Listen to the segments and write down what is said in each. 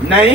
نہیں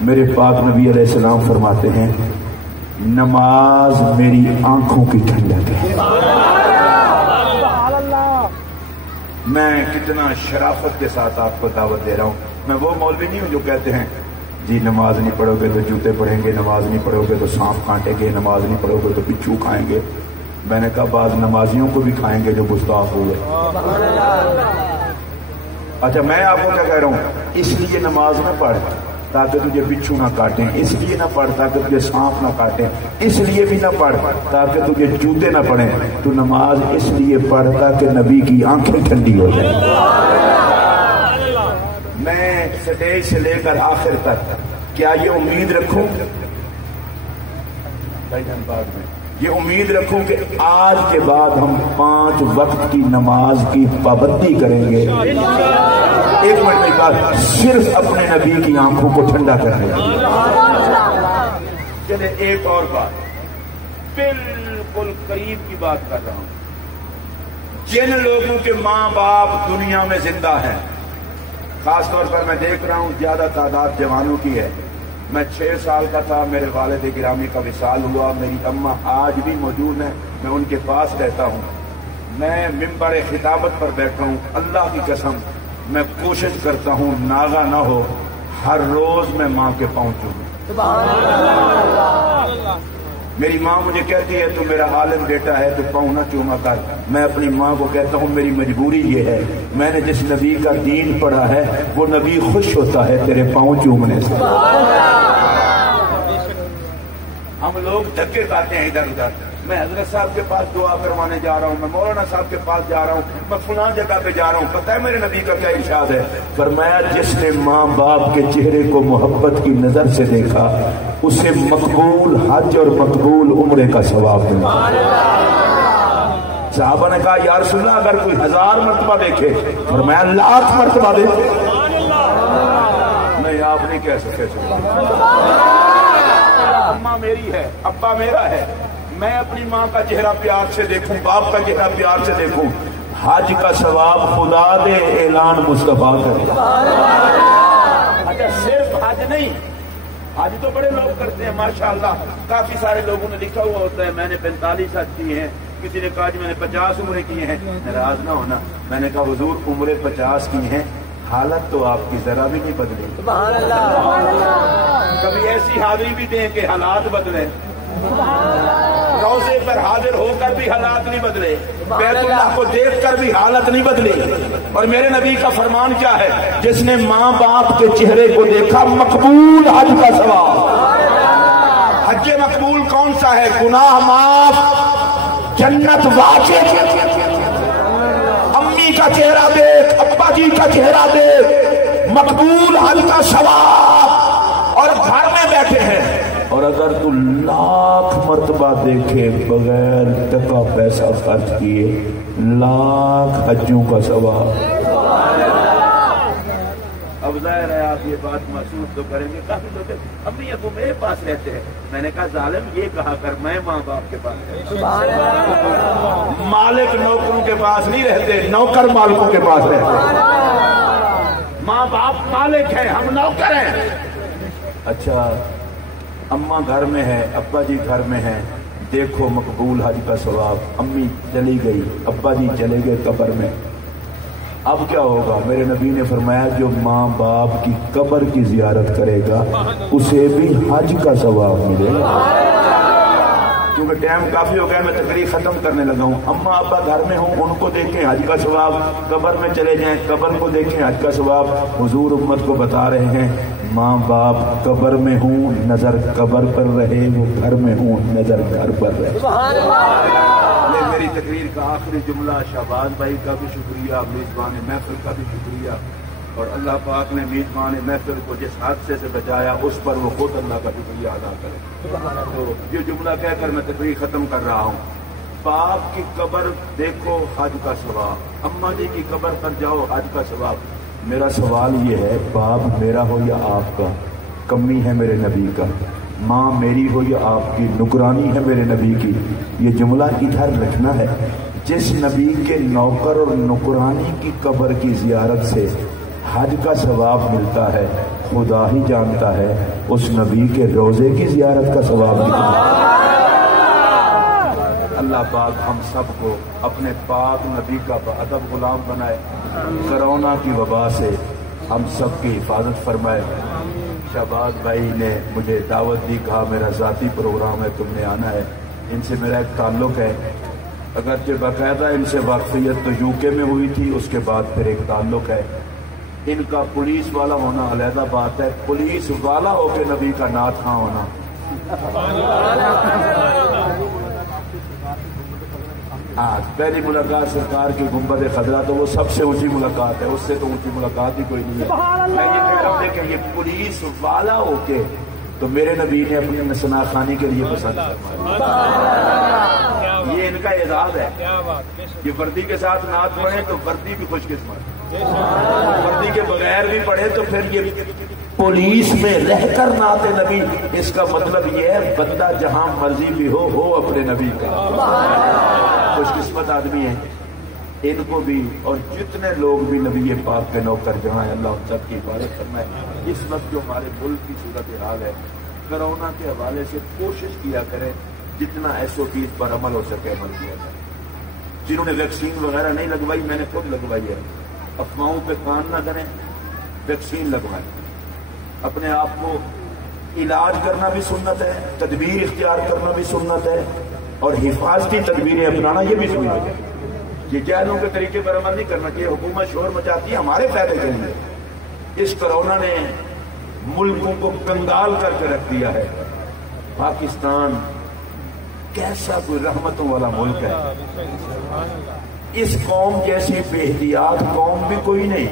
میرے پاک نبی علیہ السلام فرماتے ہیں نماز میری آنکھوں کی ٹھنڈک ہے۔ میں کتنا شرافت کے ساتھ آپ کو دعوت دے رہا ہوں، میں وہ مولوی نہیں ہوں جو کہتے ہیں جی نماز نہیں پڑھو گے تو جوتے پڑھیں گے، نماز نہیں پڑھو گے تو سانپ کاٹیں گے، نماز نہیں پڑھو گے تو بچھو کھائیں گے۔ میں نے کہا بعض نمازیوں کو بھی کھائیں گے جو گستاخ ہوئے۔ اچھا میں آپ کو کیا کہہ رہا ہوں، اس لیے نماز نہ پڑھ تاکہ تجھے بچھو نہ کاٹیں، اس لیے نہ پڑھ تاکہ تجھے سانپ نہ کاٹیں، اس لیے بھی نہ پڑھ تاکہ تجھے جوتے نہ پڑیں، تو نماز اس لیے پڑھ تاکہ نبی کی آنکھیں ٹھنڈی ہو جائیں۔ میں سٹیج سے لے کر آخر تک کیا یہ امید رکھوں، یہ امید رکھوں کہ آج کے بعد ہم 5 وقت کی نماز کی پابندی کریں گے، ایک منٹ کی بات، صرف اپنے نبی کی آنکھوں کو ٹھنڈا کرنے گے۔ چلے ایک اور بات، بالکل قریب کی بات کر رہا ہوں، جن لوگوں کے ماں باپ دنیا میں زندہ ہیں، خاص طور پر میں دیکھ رہا ہوں زیادہ تعداد جوانوں کی ہے۔ میں 6 سال کا تھا، میرے والد گرامی کا وصال ہوا، میری اماں آج بھی موجود ہیں، میں ان کے پاس رہتا ہوں، میں ممبر خطابت پر بیٹھا ہوں، اللہ کی قسم میں کوشش کرتا ہوں ناغا نہ ہو، ہر روز میں ماں کے پاؤں چوموں۔ میری ماں مجھے کہتی ہے تو میرا عالم بیٹا ہے تو پاؤں نہ چوما کر، میں اپنی ماں کو کہتا ہوں میری مجبوری یہ ہے، میں نے جس نبی کا دین پڑھا ہے وہ نبی خوش ہوتا ہے تیرے پاؤں چومنے سے۔ ہم لوگ دھکے کھاتے ہیں ادھر ادھر، میں حضرت صاحب کے پاس دعا کروانے جا رہا ہوں، میں مولانا صاحب کے پاس جا رہا ہوں، میں فلاں جگہ پہ جا رہا ہوں، پتہ ہے میرے نبی کا کیا ارشاد ہے؟ فرمایا جس نے ماں باپ کے چہرے کو محبت کی نظر سے دیکھا اسے مقبول حج اور مقبول عمرے کا ثواب ملا۔ صحابہ نے کہا یا رسول اللہ اگر کوئی 1000 مرتبہ دیکھے، فرمایا 1,00,000 مرتبہ دیکھے۔ نہیں آپ نہیں کہہ سکتے، اماں میری ہے، ابا میرا ہے، میں اپنی ماں کا چہرہ پیار سے دیکھوں، باپ کا چہرہ پیار سے دیکھوں، حج کا ثواب خدا دے اعلان مصطفیٰ کرے۔ اچھا صرف حج نہیں، حج تو بڑے لوگ کرتے ہیں ماشاءاللہ، کافی سارے لوگوں نے لکھا ہوا ہوتا ہے میں نے 45 حج کیے ہیں، کسی نے کہا جی میں نے 50 عمرے کیے ہیں، ناراض نہ ہونا، میں نے کہا حضور عمرے 50 کی ہیں، حالت تو آپ کی ذرا بھی نہیں بدلے، کبھی ایسی حاضری بھی دیں کہ حالات بدلے، روزے پر حاضر ہو کر بھی حالات نہیں بدلے، بیت اللہ کو دیکھ کر بھی حالت نہیں بدلی۔ اور میرے نبی کا فرمان کیا ہے؟ جس نے ماں باپ کے چہرے کو دیکھا مقبول حج کا ثواب۔ حج مقبول کون سا ہے؟ گناہ معاف، جنت واجب۔ امی کا چہرہ دیکھ، ابا جی کا چہرہ دیکھ، مقبول حج کا ثواب، اور گھر میں بیٹھے ہیں، اور اگر تو 1,00,000 مرتبہ دیکھے بغیر ٹکا پیسہ خرچ کیے 1,00,000 حجوں کا ثواب۔ اب ظاہر ہے آپ یہ بات محسوس تو کریں گے، کافی لوگ امی ابو میرے پاس رہتے ہیں، میں نے کہا ظالم یہ کہا کر میں ماں باپ کے پاس رہتا، مالک نوکروں کے پاس نہیں رہتے، نوکر مالکوں کے پاس رہتے، ماں باپ مالک ہیں، ہم نوکر ہیں۔ اچھا اماں گھر میں ہے، ابا جی گھر میں ہیں، دیکھو مقبول حج کا ثواب، امی چلی گئی، ابا جی چلے گئے قبر میں، اب کیا ہوگا؟ میرے نبی نے فرمایا جو ماں باپ کی قبر کی زیارت کرے گا اسے بھی حج کا ثواب ملے گا۔ کیونکہ ٹائم کافی ہو گیا، میں تقریر ختم کرنے لگا ہوں۔ اماں ابا گھر میں ہوں، ان کو دیکھیں حج کا ثواب، قبر میں چلے جائیں قبر کو دیکھیں حج کا ثواب۔ حضور امت کو بتا رہے ہیں ماں باپ قبر میں ہوں نظر قبر پر رہے، وہ گھر میں ہوں نظر گھر پر رہے۔ میری تقریر کا آخری جملہ شہباز بھائی کا بھی شکریہ، میزبان محفل کا بھی شکریہ، اور اللہ پاک نے میزبان محفل کو جس حادثے سے بچایا اس پر وہ خود اللہ کا شکریہ ادا کرے۔ تو یہ جملہ کہہ کر میں تقریر ختم کر رہا ہوں۔ باپ کی قبر دیکھو حج کا ثواب، اماں جی کی قبر پر جاؤ حج کا ثواب۔ میرا سوال یہ ہے باپ میرا ہو یا آپ کا، کمی ہے میرے نبی کا، ماں میری ہو یا آپ کی، نگرانی ہے میرے نبی کی، یہ جملہ ادھر رکھنا ہے۔ جس نبی کے نوکر اور نگرانی کی قبر کی زیارت سے حج کا ثواب ملتا ہے، خدا ہی جانتا ہے اس نبی کے روزے کی زیارت کا ثواب کتنا۔ اللہ پاک ہم سب کو اپنے پاک نبی کا ادب غلام بنائے، کرونا کی وبا سے ہم سب کی حفاظت فرمائے۔ شہباز بھائی نے مجھے دعوت دی، کہا میرا ذاتی پروگرام ہے، تم نے آنا ہے۔ ان سے میرا ایک تعلق ہے، اگرچہ باقاعدہ ان سے واقفیت تو یو کے میں ہوئی تھی، اس کے بعد پھر ایک تعلق ہے۔ ان کا پولیس والا ہونا علیحدہ بات ہے، پولیس والا ہو کے نبی کا نعت خواں ہونا۔ ہاں، پہلی ملاقات سرکار کی گنبد خضرا تو وہ سب سے اونچی ملاقات ہے، اس سے تو اونچی ملاقات ہی کوئی نہیں ہے۔ میں یہ کہہ رہا ہوں کہ یہ پولیس والا ہو کے تو میرے نبی نے اپنی مسنا خانی کے لیے پسند فرمایا۔ یہ ان کا اعزاز ہے، یہ وردی کے ساتھ نعت پڑھے تو وردی بھی خوش قسمت، وردی کے بغیر بھی پڑھے تو پھر یہ پولیس میں رہ کر نعت نبی، اس کا مطلب یہ ہے بندہ جہاں مرضی بھی ہو اپنے نبی کا۔ خوش قسمت آدمی ہیں، ان کو بھی اور جتنے لوگ بھی نبی پاک کے نوکر جہاں ہیں، اللہ سب کی حفاظت فرمائے۔ اس وقت جو ہمارے ملک کی صورتحال ہے، کرونا کے حوالے سے کوشش کیا کریں جتنا ایس او پیز پر عمل ہو سکے عمل کیا جائے۔ جنہوں نے ویکسین وغیرہ نہیں لگوائی، میں نے خود لگوائی ہے، افواہوں پہ کان نہ کریں، ویکسین لگوائیں۔ اپنے آپ کو علاج کرنا بھی سنت ہے، تدبیر اختیار کرنا بھی سنت ہے، اور حفاظتی تدبیریں اپنانا یہ بھی سنت ہے۔ یہ جہلوں کے طریقے پر عمل نہیں کرنا چاہیے۔ حکومت شور مچاتی ہے ہمارے فائدے کے لیے۔ اس کرونا نے ملکوں کو کنگال کر کے رکھ دیا ہے۔ پاکستان کیسا کوئی رحمتوں والا ملک ہے، اس قوم جیسی بے احتیاط قوم بھی کوئی نہیں،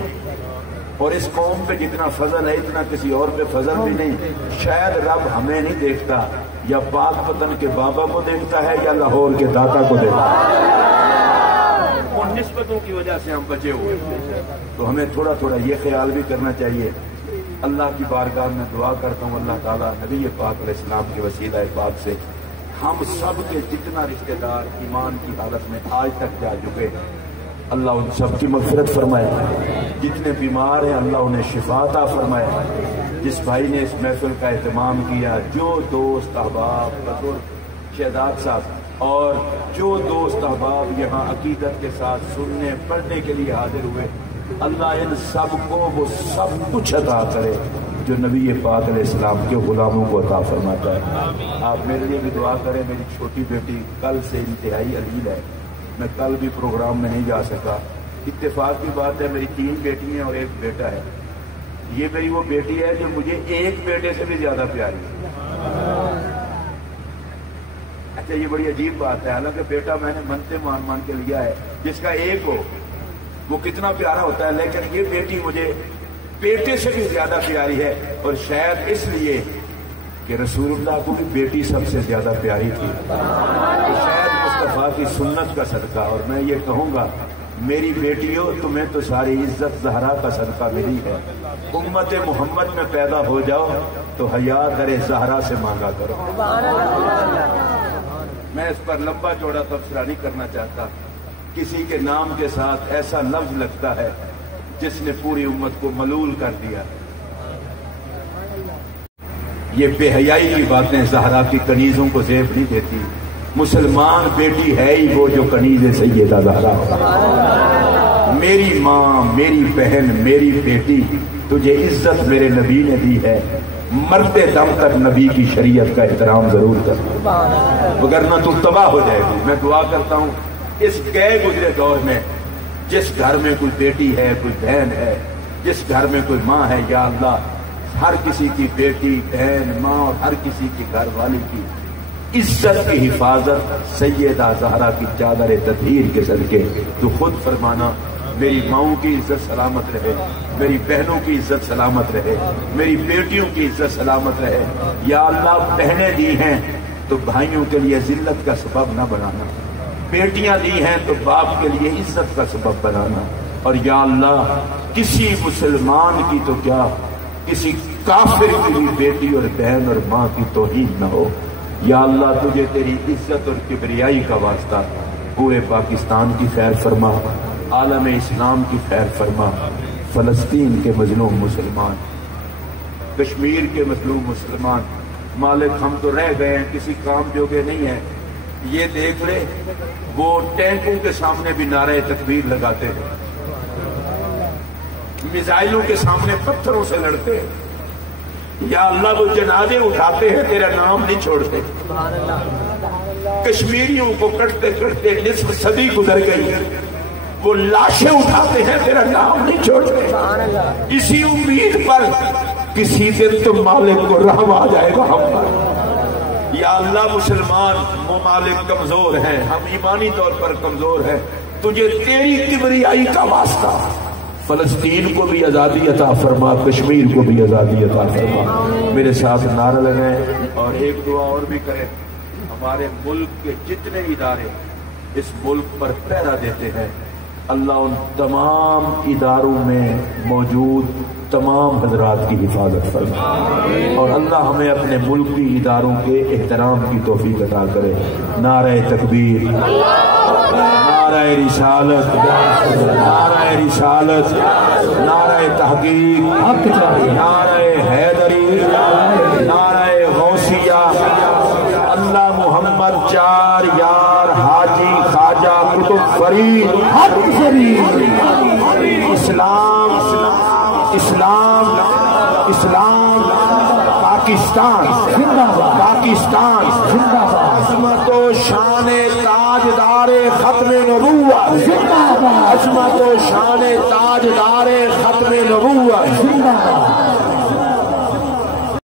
اور اس قوم پہ جتنا فضل ہے اتنا کسی اور پہ فضل بھی نہیں۔ شاید رب ہمیں نہیں دیکھتا، یا پاک پتن کے بابا کو دیکھتا ہے یا لاہور کے داتا کو دیکھتا ہے۔ ان نسبتوں کی وجہ سے ہم بچے ہوئے، تو ہمیں تھوڑا تھوڑا یہ خیال بھی کرنا چاہیے۔ اللہ کی بارگاہ میں دعا کرتا ہوں، اللہ تعالیٰ نبی پاک علیہ السلام کے وسیلہ پاک سے ہم سب کے جتنا رشتہ دار ایمان کی حالت میں آج تک جا چکے، اللہ ان سب کی مغفرت فرمائے۔ جتنے بیمار ہیں اللہ انہیں شفا عطا فرمائے۔ جس بھائی نے اس محفل کا اہتمام کیا، جو دوست احباب بزرگ شہزاد صاحب اور جو دوست احباب یہاں عقیدت کے ساتھ سننے پڑھنے کے لیے حاضر ہوئے، اللہ ان سب کو وہ سب کچھ عطا کرے جو نبی پاک علیہ السلام کے غلاموں کو عطا فرماتا ہے۔ آپ میرے لیے بھی دعا کریں۔ میری چھوٹی بیٹی کل سے انتہائی علیل ہے، میں کل بھی پروگرام میں نہیں جا سکا۔ اتفاق کی بات ہے، میری 3 بیٹی ہیں اور 1 بیٹا ہے۔ یہ میری وہ بیٹی ہے جو مجھے 1 بیٹے سے بھی زیادہ پیاری ہے۔ اچھا، یہ بڑی عجیب بات ہے، حالانکہ بیٹا میں نے منتے مان کے لیا ہے، جس کا 1 ہو وہ کتنا پیارا ہوتا ہے، لیکن یہ بیٹی مجھے بیٹے سے بھی زیادہ پیاری ہے، اور شاید اس لیے کہ رسول اللہ کو بھی بیٹی سب سے زیادہ پیاری تھی، تو شاید مصطفیٰ کی سنت کا صدقہ۔ اور میں یہ کہوں گا، میری بیٹیوں تمہیں تو ساری عزت زہرا کا صدقہ ملی ہے۔ امت محمد میں پیدا ہو جاؤ تو حیا در زہرا سے مانگا کرو۔ میں اس پر لمبا چوڑا تبصرہ نہیں کرنا چاہتا۔ کسی کے نام کے ساتھ ایسا لفظ لگتا ہے جس نے پوری امت کو ملول کر دیا۔ یہ بے حیائی کی باتیں زہرا کی کنیزوں کو زیب نہیں دیتی۔ مسلمان بیٹی ہے ہی وہ جو کنیز سیدہ زہرا ہو۔ میری ماں، میری بہن، میری بیٹی، تجھے عزت میرے نبی نے دی ہے، مرتے دم تک نبی کی شریعت کا احترام ضرور کر، وگرنہ تو تباہ ہو جائے گی۔ میں دعا کرتا ہوں اس گئے گزرے دور میں جس گھر میں کوئی بیٹی ہے، کوئی بہن ہے، جس گھر میں کوئی ماں ہے، یا اللہ ہر کسی کی بیٹی، بہن، ماں اور ہر کسی کی گھر والی کی عزت کی حفاظت سیدہ زہرا کی چادر تطہیر کے صدقے تو خود فرمانا۔ میری ماؤں کی عزت سلامت رہے، میری بہنوں کی عزت سلامت رہے، میری بیٹیوں کی عزت سلامت رہے۔ یا اللہ بہنیں دی ہیں تو بھائیوں کے لیے ذلت کا سبب نہ بنانا، بیٹیاں دی ہیں تو باپ کے لیے عزت کا سبب بنانا، اور یا اللہ کسی مسلمان کی تو کیا کسی کافر کی بھی بیٹی اور بہن اور ماں کی توہین نہ ہو۔ یا اللہ تجھے تیری عزت اور کبریائی کا واسطہ پورے پاکستان کی خیر فرما، عالم اسلام کی خیر فرما، فلسطین کے مظلوم مسلمان کشمیر کے مظلوم مسلمان، مالک ہم تو رہ گئے ہیں، کسی کام جوگے نہیں ہیں، یہ دیکھ لے وہ ٹینکوں کے سامنے بھی نعرہ تکبیر لگاتے ہیں، میزائلوں کے سامنے پتھروں سے لڑتے ہیں، یا اللہ وہ جنازے اٹھاتے ہیں تیرا نام نہیں چھوڑتے۔ کشمیریوں کو کٹتے کٹتے نصف صدی گزر گئی، وہ لاشیں اٹھاتے ہیں تیرا نام نہیں چھوڑتے۔ اسی امید پر کسی دن تو مالک کو رحم آ جائے گا ہم پر۔ یا اللہ مسلمان ممالک کمزور ہیں، ہم ایمانی طور پر کمزور ہیں، تجھے تیری کبریائی کا واسطہ فلسطین کو بھی آزادی عطا فرما، کشمیر کو بھی آزادی عطا فرما۔ میرے ساتھ نعرہ لگائیں اور ایک دعا اور بھی کریں۔ ہمارے ملک کے جتنے ادارے اس ملک پر پہرا دیتے ہیں، اللہ ان تمام اداروں میں موجود تمام حضرات کی حفاظت فرما، اور اللہ ہمیں اپنے ملک کی اداروں کے احترام کی توفیق عطا کرے۔ نعرہ تکبیر، نعرہ رسالت، نعرہ رسالت، نعرہ تحقیق، نعرہ حیدری، نعرہ غوثیہ، اللہ محمد چار یار حاجی خواجہ قطب فرید، اسلام اسلام اسلام، پاکستان پاکستان، عظمت و شان تاجدار ختم نبوت، عظمت و شان تاجدار